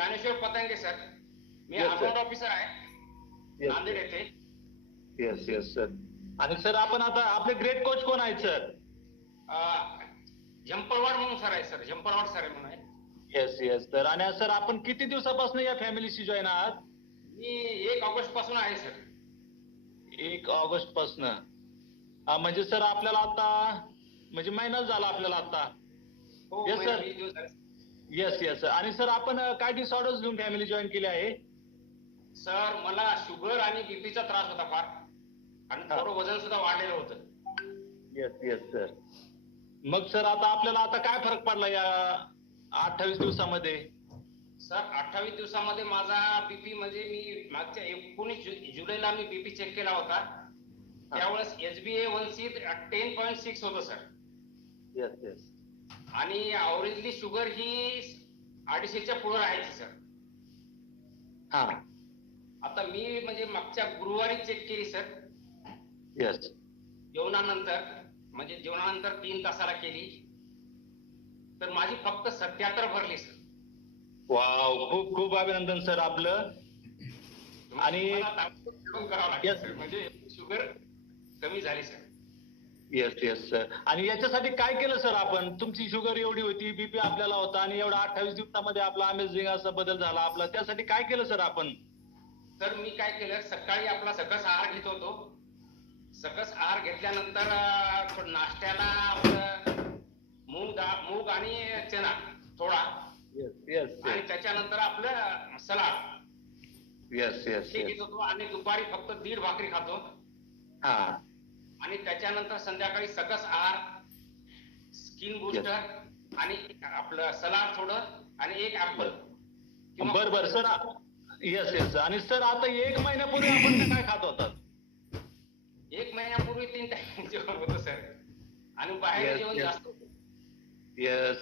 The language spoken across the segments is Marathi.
ज्ञानेश्वर पतंगे सर. मी. अकाउंट ऑफिसर आहे. नांदेड येथे. येस येस सर आणि सर आपण आता आपले ग्रेट कोच कोण आहेत सर झंपरवाड म्हणून सर आहे सर. झंपरवाड सर आहे म्हणून आहे येस येस सर आणि सर आपण किती दिवसापासून या फॅमिलीशी जॉईन आहात? मी एक ऑगस्टपासून आहे सर. एक ऑगस्टपासून म्हणजे सर आपल्याला आता म्हणजे महिना झाला आपल्याला आता. हो Yes, येस येस आणि सर आपण काय डिसऑर्डर्स घेऊन फॅमिली जॉईन केली आहे? सर मला शुगर आणि बीपीचा त्रास होता फार. आणि. थोडं वजन सुद्धा वाढलेलं होतं. येस येस सर मग सर आता आपल्याला आता काय फरक पडला या अठ्ठावीस दिवसामध्ये? सर अठ्ठावीस दिवसामध्ये माझा बीपी म्हणजे मी मागच्या एकोणीस जु- जुलैला मी बीपी चेक केला होता. त्यावेळेस H B A one C ten point six होतं सर येस येस आणि अवरेजली शुगर ही अडीचशेच्या पुढे राहायची सर. हा. आता मी म्हणजे मागच्या गुरुवारी चेक केली सर. येस जेवणानंतर म्हणजे जेवणानंतर तीन तासाला केली. तर माझी फक्त सत्याहत्तर भरली सर. वाव खूप खूप अभिनंदन सर आपलं. आणि- मला ताबडतोब जेवण करावं लागेल Yes. सर. म्हणजे शुगर कमी झाली सर. येस येस सर आणि याच्यासाठी काय केलं सर आपण? तुमची शुगर एवढी होती बीपी आपल्याला होता आणि एवढा अठ्ठावीस दिवसामध्ये आपला अमेझिंग असा बदल झाला आपला. त्यासाठी काय केलं सर आपण? तर मी काय केलं सकाळी आपला सकस आहार घेत होतो. सकस आहार घेतल्यानंतर अं, नाश्त्याला आपलं मूग डाळ मूग आणि चना थोडा. येस येस आणि त्याच्यानंतर आपलं सलाड. येस येस हे घेत होतो आणि दुपारी फक्त दीड भाकरी खातो. हा. आणि त्याच्यानंतर संध्याकाळी सकस आहार स्किन बुस्टर आणि आपलं सलाड थोडं आणि एक ऍपल बर. बर सर येस येस आणि सर आता एक महिन्यापूर्वी आपण काय खात होतात? एक महिन्यापूर्वी तीन टाइम जेवण होतं सर. आणि बाहेर जेवण. जास्त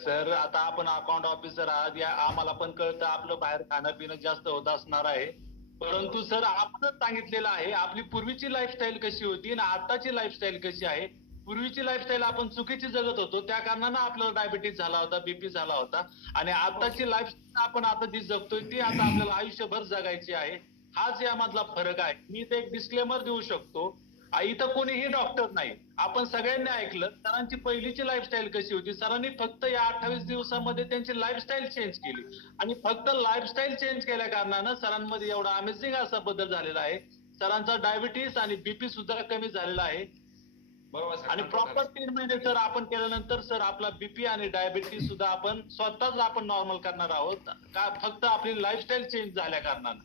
सर आता आपण अकाउंट ऑफिसर आहात. या आम्हाला पण कळतं आपलं बाहेर खाणं पिणं जास्त होत असणार आहे. परंतु सर आपणच सांगितलेलं आहे आपली पूर्वीची लाईफस्टाईल कशी होती आणि आताची लाईफस्टाईल कशी आहे? पूर्वीची लाईफस्टाईल आपण चुकीची जगत होतो त्या कारणानं आपल्याला डायबिटीज झाला होता बीपी झाला होता. आणि आताची लाईफस्टाईल आपण आता जी जगतोय ती आता आपल्याला आयुष्यभर जगायची आहे. हाच यामधला फरक आहे. मी ते एक डिस्क्लेमर देऊ शकतो इथं कोणीही डॉक्टर नाही. आपण सगळ्यांनी ऐकलं सरांची पहिलीची लाईफस्टाईल कशी होती? सरांनी फक्त या अठ्ठावीस दिवसामध्ये त्यांची लाईफस्टाईल चेंज केली. आणि फक्त लाईफस्टाईल चेंज केल्या कारणानं सरांमध्ये एवढा अमेझिंग असा बदल झालेला आहे. सरांचा डायबिटीस आणि बीपी सुद्धा कमी झालेला आहे. बरोबर आणि प्रॉपर तीन महिने सर आपण केल्यानंतर सर आपला बीपी आणि डायबिटीस सुद्धा आपण स्वतःच आपण नॉर्मल करणार आहोत. का फक्त आपली लाईफस्टाईल चेंज झाल्या कारणानं?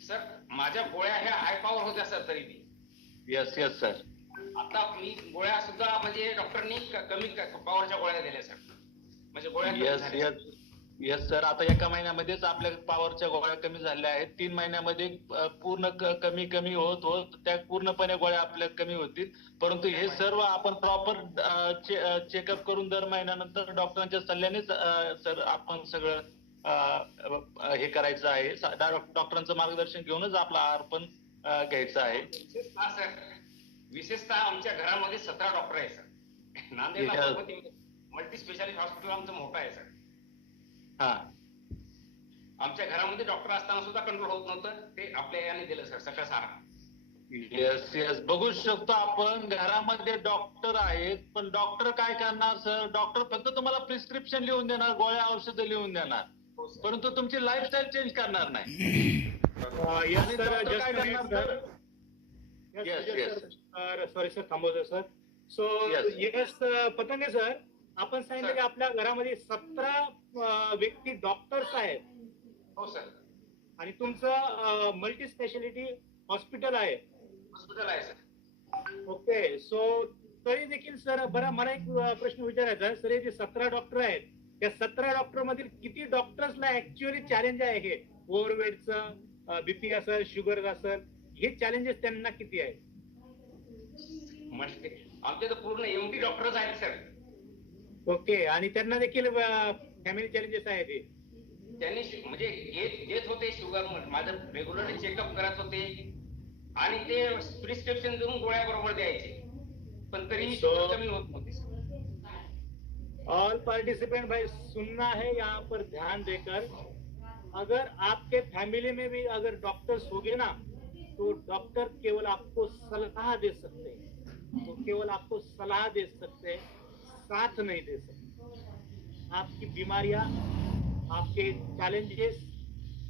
सर माझ्या गोळ्या ह्या हाय पॉवर होत्या सर तरी येस येस सर आता मी गोळ्या सुद्धा म्हणजे डॉक्टरनी कमी पॉवरच्या गोळ्या दिल्या सर म्हणजे गोळ्या कमी येस झाल्या. येस येस सर आता एका महिन्यामध्येच आपल्या पॉवरच्या गोळ्या कमी झालेल्या आहेत. तीन महिन्यामध्ये अ, पूर्ण क- कमी कमी होत होत. त्या पूर्णपणे गोळ्या आपल्या कमी होतील. परंतु हे सर्व आपण प्रॉपर चेकअप करून दर महिन्यानंतर डॉक्टरांच्या सल्ल्यानेच अ, सर आपण सगळं अ, अ, हे करायचं आहे. सा- डॉ- डॉक्टरांचं मार्गदर्शन घेऊनच आपला आहार पण घ्यायचा आहे. विशेषतः सर विशेषतः आमच्या घरामध्ये सतरा डॉक्टर आहे सर नांदेडला Yes. मल्टी स्पेशालिस्ट हॉस्पिटल आमचं मोठं आहे सर हा. आमच्या घरामध्ये डॉक्टर असताना सुद्धा कंट्रोल होत नव्हतं. ते आपल्या याने दिलं सर सकस आहार येस येस बघू शकतो आपण घरामध्ये डॉक्टर आहेत पण डॉक्टर काय करणार सर डॉक्टर फक्त तुम्हाला प्रिस्क्रिप्शन लिहून देणार गोळ्या औषधं लिहून देणार. हो सर परंतु तुमची लाईफस्टाईल चेंज करणार नाही. Sir sir. सॉरी सर थांबवतो sir so. Yes Patange sir आपण सांगितलं की आपल्या घरामध्ये सतरा व्यक्ती डॉक्टर्स आहेत. हो सर आणि तुमचं मल्टी स्पेशालिटी हॉस्पिटल आहे. हॉस्पिटल आहे सर ओके सो तरी देखील सर बरं मला एक प्रश्न विचारायचा आहे. सर हे जे सतरा डॉक्टर आहेत त्या सतरा डॉक्टर मधील किती डॉक्टर्सला ऍक्च्युअली चॅलेंज आहे हे? ओव्हरवेटचं बीपी असेल शुगर असेल हे चॅलेंजेस त्यांना किती आहे म्हणजे आमचे तर पूर्ण एमडी डॉक्टरच आहेत सर ओके आणि त्यांना देखील फॅमिली चॅलेंजेस आहेत हे? त्यांनी म्हणजे घेत होते शुगर माझं रेग्युलर चेकअप करत होते. आणि ते प्रिस्क्रिप्शन देऊन गोळ्या बरोबर द्यायचे. पण तरीही शुगर कमी होत नव्हती ऑल पार्टिसिपेंट भाई सुनना है यहाँ पर ध्यान देकर. अगर आपके फैमिली में भी अगर डॉक्टर्स होंगे ना तो डॉक्टर केवल आपको सलाह दे सकते हैं। तो केवल आपको सलाह दे सकते हैं, साथ नहीं दे सकते। आपकी बीमारियाँ, आपके चैलेंजेस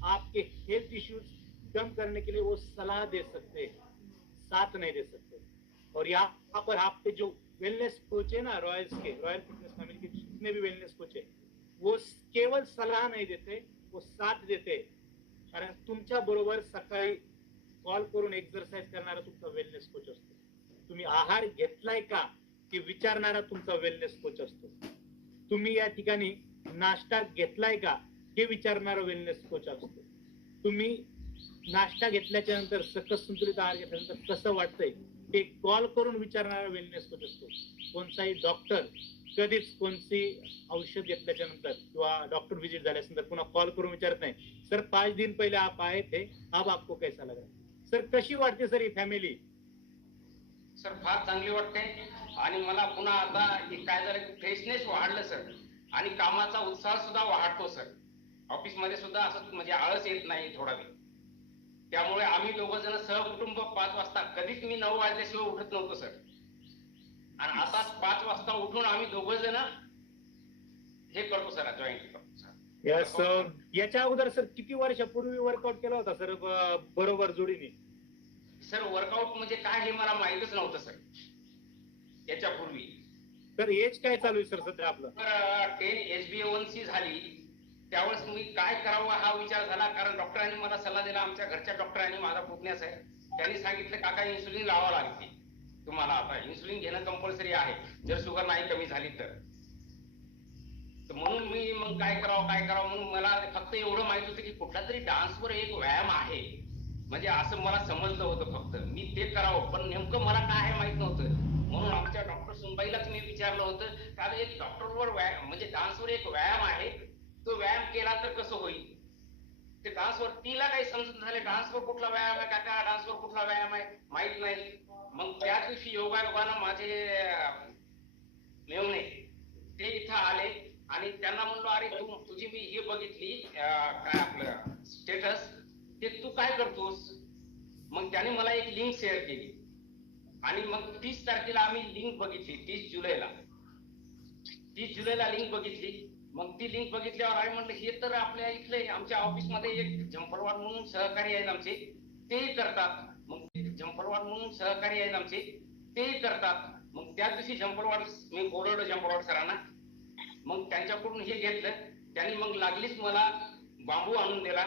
आपके हेल्थ इश्यूज़ कम करने के लिए वो सलाह दे सकते हैं, साथ नहीं दे सकते। और यहाँ पर आपके जो वेलनेस कोच है ना रॉयल्स के रॉयल फिटनेस फैमिली के जितने भी वेलनेस कोच है, वो केवळ सलाह नहीं देते व साथ देते कारण तुमच्या बरोबर सकाळी कॉल करून एक्सरसाइज करणारा तुमचा वेलनेस कोच असतो. तुम्ही आहार घेतलाय का हे विचारणारा तुमचा वेलनेस कोच असतो. तुम्ही या ठिकाणी नाश्ता घेतलाय का हे विचारणारा वेलनेस कोच असतो. तुम्ही नाश्ता घेतल्याच्या नंतर सकस संतुलित आहार घेतल्यानंतर कसं वाटतंय ते कॉल करून विचारणारा वेलनेस कोच असतो. कोणताही डॉक्टर कधीच कोणती औषध घेतल्याच्या नंतर किंवा डॉक्टर व्हिजिट झाल्यानंतर पुन्हा कॉल करून विचारत नाही. सर पाच दिन पहिले आप आए थे अब आपको कैसा लगा सर कशी वाटते सर ही फॅमिली सर फार चांगली वाटते. आणि मला पुन्हा आता काय झालं फ्रेशनेस वाढलं सर. आणि कामाचा उत्साह सुद्धा वाढतो सर. ऑफिसमध्ये सुद्धा असं म्हणजे आळस येत नाही थोडा वेळ. त्यामुळे आम्ही दोघ जण सहकुटुंब पाच वाजता. कधीच मी नऊ वाजल्याशिवाय उठत नव्हतो सर. आणि आता पाच वाजता उठून आम्ही दोघ जण हे करतो सर जॉईंट करतो सर. यस सर याच्या अगोदर सर किती वर्षापूर्वी वर्कआउट केला होता सर बरोबर जोडीने? सर वर्कआउट म्हणजे काय हे मला माहितच नव्हतं सर. याच्यापूर्वी. सर एज काय चालू आहे सर सध्या आपलं? तर ten H B one C झाली. त्यावेळेस मी काय करावं हा विचार झाला. कारण डॉक्टरांनी मला सल्ला दिला आमच्या घरच्या डॉक्टरांनी माझा पुतण्यास आहे. त्यांनी सांगितलं काका इन्सुलिन लावावं लागते. तुम्हाला आता इन्सुलिन घेणं कंपल्सरी आहे. जर शुगर नाही कमी झाली तर. तर म्हणून मी मग काय करावं काय करावं? म्हणून मला फक्त एवढं माहीत होतं की कुठला तरी डान्सवर एक व्यायाम आहे. म्हणजे असं मला समजलं होतं फक्त. मी ते करावं पण नेमकं मला काय आहे माहीत नव्हतं. म्हणून आमच्या डॉक्टर सुनबाईलाच मी विचारलं होतं कारण एक डॉक्टरवर व्यायाम म्हणजे डान्सवर एक व्यायाम आहे? तो व्यायाम केला तर कसं होईल? ते डान्सवर तिला काही समजून झाले डान्सवर कुठला व्यायाम आहे? काका डान्सवर कुठला व्यायाम आहे? माहीत नाही. मग त्या दिवशी योगायोगानं माझे मेवणे ते इथं आले आणि त्यांना म्हणलो अरे तू तुझी मी हे बघितली काय आपलं स्टेटस ते तू काय करतोस? मग त्याने मला एक लिंक शेअर केली. आणि मग तीस तारखेला आम्ही लिंक बघितली तीस जुलैला. तीस जुलैला लिंक बघितली. मग ती लिंक बघितल्यावर आम्ही म्हटलं हे तर आपल्या इथले आमच्या ऑफिसमध्ये एक झंपरवाड म्हणून सहकारी आहेत आमचे. तेही करतात. मग झंपरवाड म्हणून सहकारी आहेत आमचे. तेही करतात. मग त्या दिवशी झंपरवाड मी बोलवलं झंपरवाड सरांना. मग त्यांच्याकडून हे घेतलं. त्यांनी मग लागलीच मला बांबू आणून दिला.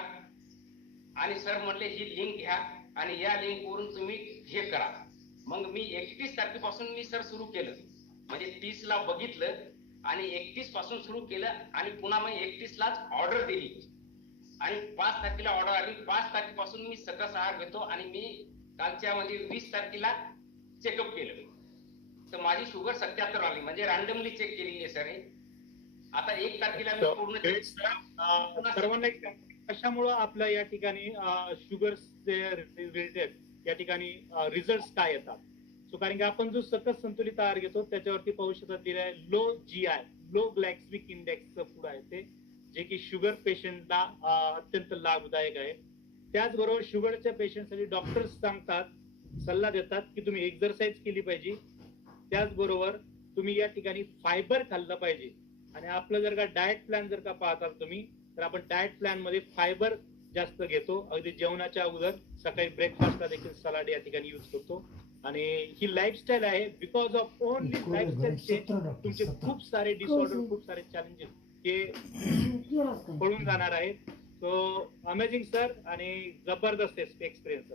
आणि सर म्हटले ही लिंक घ्या आणि या लिंकवरून तुम्ही हे करा. मग मी एकतीस तारखेपासून मी सर सुरू केलं. म्हणजे तीसला बघितलं. आणि एकतीसपासून सुरू केलं आणि पुन्हा मग एकतीस लाच ऑर्डर दिली. आणि पाच तारखेला ऑर्डर आली. पाच तारखेपासून मी सकस आहार घेतो आणि मी कालच्या म्हणजे वीस तारखेला चेकअप केलं. तर माझी शुगर सत्याहत्तर आली. म्हणजे रॅन्डमली चेक केलेली आहे सर आता एक तारखेला मी पूर्ण सर्वांना कशामुळं आपल्या या ठिकाणी शुगर या ठिकाणी रिझल्ट काय येतात? सो कारण की आपण जो सकस संतुलित आहार घेतो त्याच्यावरती पाहू शकता दिलं आहे low G I low glycemic इंडेक्सचं food आहे ते जे की शुगर पेशंटला अत्यंत लाभदायक आहे. त्याचबरोबर शुगरच्या पेशंटसाठी डॉक्टर्स सांगतात सल्ला देतात की तुम्ही एक्झरसाइज केली पाहिजे. त्याचबरोबर तुम्ही या ठिकाणी फायबर खाल्लं पाहिजे. आणि आपलं जर का डाएट प्लॅन जर का पाहताल तुम्ही तर आपण डाएट प्लॅनमध्ये फायबर जास्त घेतो. अगदी जेवणाच्या अगोदर सकाळी ब्रेकफास्टला देखील सलाड या ठिकाणी युज करतो. आणि ही लाईफस्टाईल आहे. बिकॉज ऑफ ओनली लाईफस्टाईलचे तुमचे खूप सारे डिसऑर्डर खूप सारे चॅलेंजेस हे पळून जाणार आहेत. सो अमेझिंग सर आणि जबरदस्त एक्सपिरियन्स